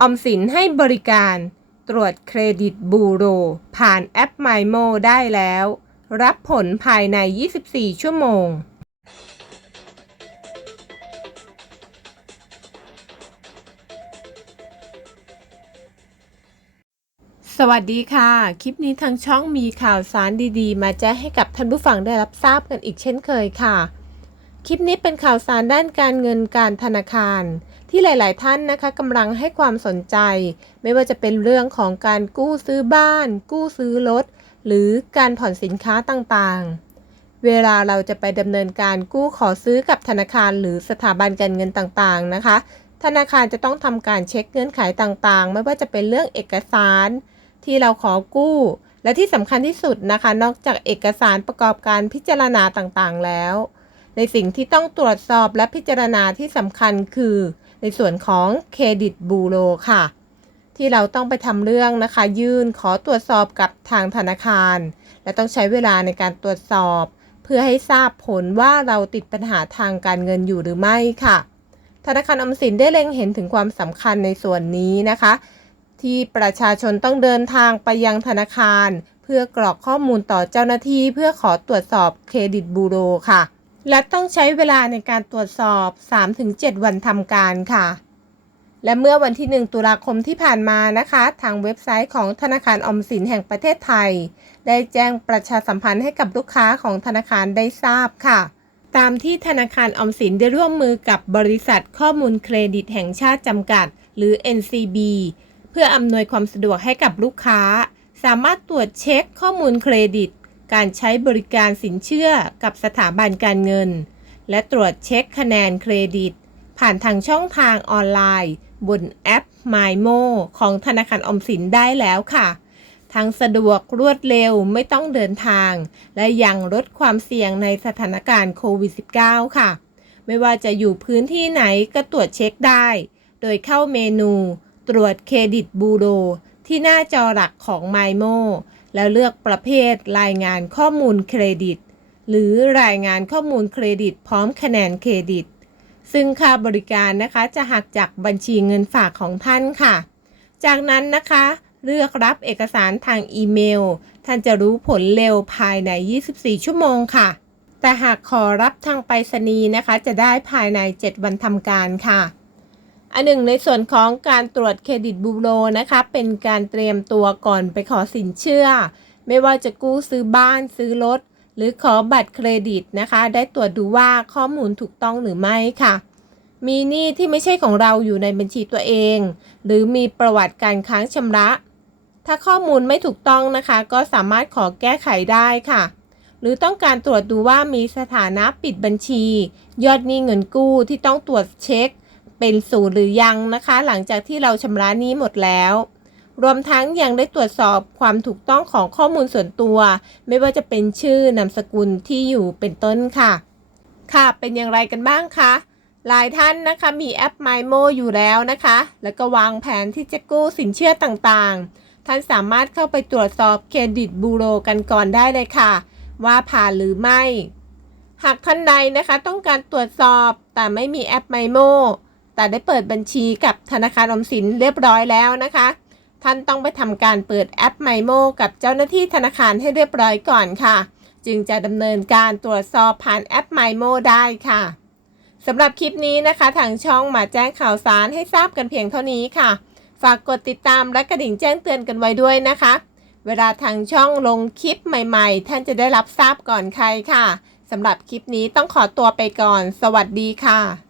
ออมสินให้บริการตรวจเครดิตบูโร ผ่านแอป MyMo ได้แล้ว รับผลภายใน 24 ชั่วโมง สวัสดีค่ะ คลิปนี้ทางช่องมีข่าวสารดีๆ มาแจ้งให้กับท่านผู้ฟังได้รับทราบกันอีกเช่นเคยค่ะ คลิปนี้เป็นข่าวสารด้านการเงินการธนาคาร ที่หลาย ๆ ท่านนะคะกำลังให้ความสนใจ ไม่ว่าจะเป็นเรื่องของการกู้ซื้อบ้าน กู้ซื้อรถ หรือการผ่อนสินค้าต่างๆ เวลาเราจะไปดำเนินการกู้ขอซื้อกับธนาคาร หรือสถาบันการเงินต่าง ๆ นะคะ ธนาคารจะต้องทำการเช็คเงื่อนไขต่าง ๆ ไม่ว่าจะเป็นเรื่องเอกสาร ที่เราขอกู้ และที่สำคัญที่สุดนะคะ นอกจากเอกสารประกอบการพิจารณาต่าง ๆ แล้ว ในสิ่งที่ต้องตรวจสอบและพิจารณาที่สำคัญคือ ในส่วนของเครดิตบูโรค่ะ ที่เราต้องไปทำเรื่องนะคะ ยื่นขอตรวจสอบกับทางธนาคาร และต้องใช้เวลาในการตรวจสอบ เพื่อให้ทราบผลว่าเราติดปัญหาทางการเงินอยู่หรือไม่ค่ะ ธนาคารออมสินได้เล็งเห็นถึงความสำคัญในส่วนนี้นะคะ ที่ประชาชนต้องเดินทางไปยังธนาคาร เพื่อกรอกข้อมูลต่อเจ้าหน้าที่ เพื่อขอตรวจสอบเครดิตบูโรค่ะ และต้องใช้เวลาในการตรวจสอบ 3-7 วันทำการค่ะ และเมื่อวันที่ 1 ตุลาคมที่ผ่านมานะคะ ทางเว็บไซต์ของธนาคารอมสินแห่งประเทศไทย ได้แจ้งประชาสัมพันธ์ให้กับลูกค้าของธนาคารได้ทราบค่ะ ตามที่ธนาคารอมสินได้ร่วมมือกับบริษัทข้อมูลเครดิตแห่งชาติจำกัด หรือ NCB เพื่ออำนวยความสะดวกให้กับลูกค้า สามารถตรวจเช็คข้อมูลเครดิต การใช้บริการสินเชื่อกับสถาบันการเงิน และตรวจเช็คคะแนนเครดิต ผ่านทางช่องทางออนไลน์ บนแอป MyMo ของธนาคารอมสินได้แล้วค่ะ ทั้งสะดวกรวดเร็วไม่ต้องเดินทาง และยังลดความเสี่ยงในสถานการณ์โควิด -19 ค่ะ ไม่ว่าจะอยู่พื้นที่ไหนก็ตรวจเช็คได้ โดยเข้าเมนู ตรวจเครดิตบูโรที่หน้าจอหลักของ MyMo แล้วเลือกประเภทรายงานข้อมูลเครดิต หรือรายงานข้อมูลเครดิต พร้อมคะแนนเครดิต ซึ่งค่าบริการนะคะจะหักจากบัญชีเงินฝากของท่านค่ะ จากนั้นนะคะ เลือกรับเอกสารทางอีเมล ท่านจะรู้ผลเร็วภายใน 24 ชั่วโมงค่ะ แต่หากขอรับทางไปรษณีย์นะคะ จะได้ภายใน 7 วันทำการค่ะ อันหนึ่งในส่วนของการตรวจเครดิตบูโรนะคะ เป็นการเตรียมตัวก่อนไปขอสินเชื่อ ไม่ว่าจะกู้ซื้อบ้านซื้อรถ หรือขอบัตรเครดิตนะคะ ได้ตรวจดูว่าข้อมูลถูกต้องหรือไม่ค่ะ มีหนี้ที่ไม่ใช่ของเราอยู่ในบัญชีตัวเอง หรือมีประวัติการค้างชำระ ถ้าข้อมูลไม่ถูกต้องนะคะ ก็สามารถขอแก้ไขได้ค่ะ หรือต้องการตรวจดูว่ามีสถานะปิดบัญชี ยอดหนี้เงินกู้ที่ต้องตรวจเช็ค เป็นศูนย์หรือยังนะคะ หลังจากที่เราชำระนี้หมดแล้ว รวมทั้งยังได้ตรวจสอบความถูกต้องของข้อมูลส่วนตัว ไม่ว่าจะเป็นชื่อนามสกุลที่อยู่เป็นต้นค่ะ ค่ะเป็นอย่างไรกันบ้างคะหลายท่านนะคะมีแอป MyMo อยู่แล้วนะคะ แล้วก็วางแผนที่จะกู้สินเชื่อต่างๆ ท่านสามารถเข้าไปตรวจสอบเครดิตบูโรกันก่อนได้เลยค่ะ ว่าผ่านหรือไม่ หากท่านใดนะคะต้องการตรวจสอบแต่ไม่มีแอป MyMo แต่ได้เปิดบัญชีกับธนาคารอมสินเรียบร้อยแล้วนะคะ ท่านต้องไปทำการเปิดแอป MyMo กับเจ้าหน้าที่ธนาคารให้เรียบร้อยก่อนค่ะ จึงจะดำเนินการตรวจสอบผ่านแอป MyMo ได้ค่ะสำหรับคลิปนี้นะคะ ทางช่องมาแจ้งข่าวสารให้ทราบกันเพียงเท่านี้ค่ะ ฝากกดติดตามและกระดิ่งแจ้งเตือนกันไว้ด้วยนะคะ เวลาทางช่องลงคลิปใหม่ๆ ท่านจะได้รับทราบก่อนใครค่ะสำหรับคลิปนี้ต้องขอตัวไปก่อน สวัสดีค่ะ